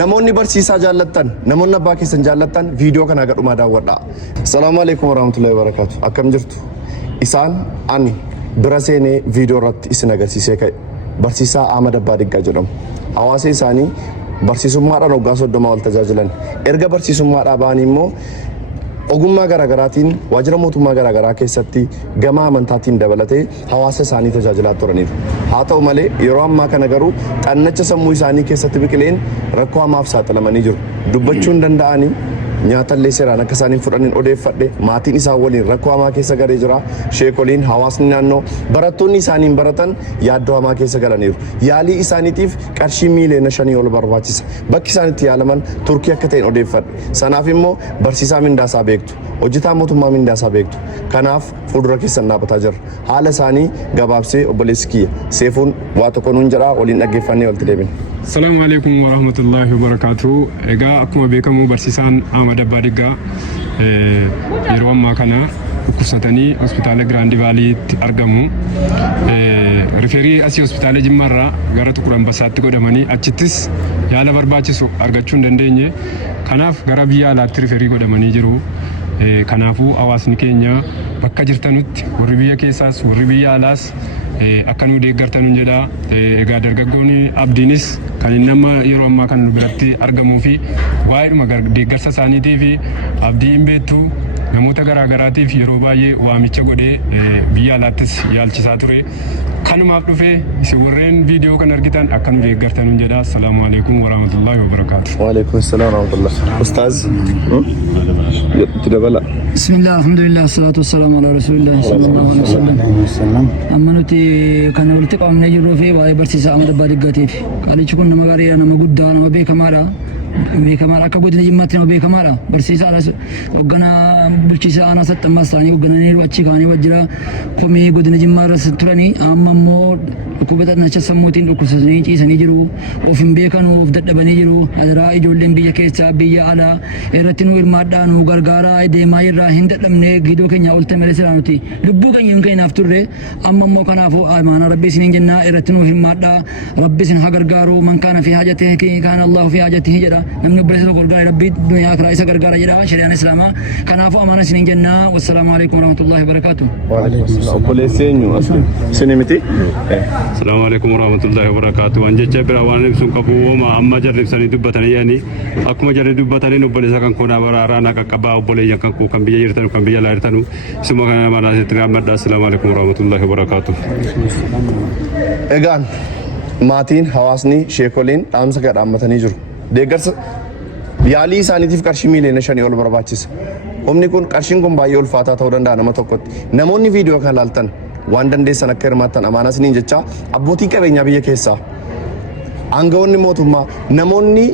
namoonni barsiisaa jaallattan, namoonni abbaa keessan jaallattan viidiyoo kana gadhumaa daawwadhaa. Assalaamu alaykum warahmatullahi wabarakatuh. Akkam jirtu? Isaan an bira seenee viidiyoo irratti isin agarsiisee ka'e barsiisaa Ahmad Abbaa Diggaa jedhamu. Hawaasa isaanii barsiisummaadhaan waggaa 30 wal tajaajilan. Erga barsiisummaadhaa ba'anii immoo ogummaa garaagaraatiin waajjira mootummaa garaagaraa keessatti gama amantaatiin dabalatee hawaasa isaanii tajaajilaa turaniiru. Haa ta'u malee yeroo ammaa kana garuu xannacha sammuu isaanii keessatti biqileen rakkoo hamaaf saaxilamanii jiru. Dubbachuu hin danda'anii nyaata illee seeraan akka isaaniin fudhaniin odeeffadhe maatiin isaan waliin rakkoo hamaa keessa galee jira. Sheekoliin hawaasni naannoo barattoonni isaaniin baratan yaaddoo hamaa keessa galaniiru. Yaalii isaaniitiif qarshii miiliyoona 5 ol barbaachisa. Bakki isaanitti yaalaman Turkii akka ta'een odeeffadhe. Sanaaf immoo barsiisaa mindaasaa beektu. Hojjetaa mootummaa mindaasaa beektu. Kanaaf fuuldura keessan dhaabbataa jirra. Haala isaanii gabaabsee obboleessi kiyya Seefuun waa tokko nuun jedhaa waliin dhaggeeffannee walitti deebina. Assalamu alaikum warahmatullahi wabarakatuh. Egaa akkuma beekamu barsiisaan Ahmad Abbaa Diggaa yeroo ammaa kana dhukkubsatanii hospitaala Giraandi Vaaliitti argamu. Riferii asii hospitaala Jimmaarraa gara Xuqur Ambassaatti godhamanii achittis yaala barbaachisu argachuu hin dandeenye. Kanaaf gara biyya alaatti riferii godhamanii jiru. Kanaafuu hawaasni keenya bakka jirtanutti warri biyya keessaas warri biyya alaas akka nu deeggartan jedha. Egaa dargaggoonni abdiinis kan inni amma yeroo ammaa kan nu biratti argamuu fi waa'eedhuma deeggarsa isaaniitii fi abdii hin beektu namoota garaagaraatiif yeroo baay'ee waamicha godhee biyya alaattis yaalchisaa ture. Kanumaaf dhufee isin warreen viidiyoo kan argitan akka nu deeggartan jedha. Assalaamu alaikum warahmatullahi wabarakatuh. Wa alaikum assalam warahmatullah. Ustaaz tidabala. Bismillah, alhamdulillah, salatu wassalamu ala rasulillah sallallahu alaihi wasallam. Amma nuti kan walitti qabamnee jirruu fi waa'ee barsiisaa Ahmad Abbaa Diggaatiif. Qalichi kun nama gaarii nama guddaa nama beekamaadha. Beekamaadha akka godina Jimmaatti nama beekamaadha. Barsiisaadha hoogganaa bulchiinsa aanaa Saxxammaa isaanii hooggananii achi kaanii wajjira komii godina Jimmaarra turanii amma immoo dhukkuba xannacha sammuutiin dhukkubsatanii ciisanii jiru. Of hin beekan of dadhabanii jiru. Adaraa ijoolleen biyya keessaa biyya alaa irratti nu hirmaadhaa nu gargaaraa deemaa irraa hin dadhabne giddoo keenya ol ta'e sirraa nuti lubbuu keenya hin keenyaaf turre amma immoo kanaafuu amaana rabbi isiniin jennaa irratti nu hirmaadhaa rabbi isin haa gargaaru man kaana fi haajatihi kan Allahu fi haajatihi jedha. Namni obboleessa tokko gargaara rabbi duniyaa akiraa isa gargaara jedha shari'aan islaamaa. Kanaafuu amaana isiniin jennaa. Wassalaamu alaikum warahmatullahi wabarakatuh. Wa alaikum assalam. Obboleessi eenyu isin miti? Assalamu alaikum warahmatullahi wabarakatuh. Waan jecha bira waan ibsuun qabu wooma amma jarribsanii dubbatanii yaani akkuma jarri dubbatanii obboleessa kan koonaa baraaraa na qaqqabaa obboleeyyan kan koo kan biyya jirtanu kan biyya alaa jirtanu isuma kana manaasitti gammadha. Assalamu alaikum warahmatullahi wabarakatuh. Egaan maatiin hawaasni sheekoliin dhaamsa gadhaammatanii jiru. Deeggarsa yaalii isaaniitiif qarshii miiliyoona 5 ol barbaachisa. Humni kun qarshiin kun baay'ee ulfaataa ta'uu danda'a nama tokkotti. Namoonni viidiyoo kana ilaaltan waan dandeessan akka hirmaattan amaana isiniin jecha abbootiin qabeenyaa biyya keessaa aangawoonni mootummaa namoonni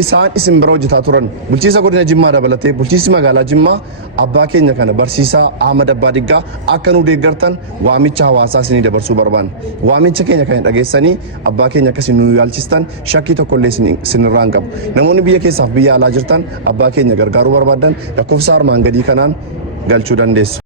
isaan isin bira hojjetaa turan bulchiinsa godina Jimmaa dabalatee bulchiinsi magaalaa Jimmaa abbaa keenya kana barsiisaa Ahmad Abbaa Diggaa akka nu deeggartan waamicha hawaasaa isinii dabarsuu barbaanna. Waamicha keenya kan dhageessanii abbaa keenya akka isin nu yaalchistan shakkii tokko illee isinirraa hin qabu. Namoonni biyya keessaaf biyya alaa jirtan abbaa keenya gargaaruu barbaadan lakkoofsa armaan gadii kanaan galchuu dandeessu.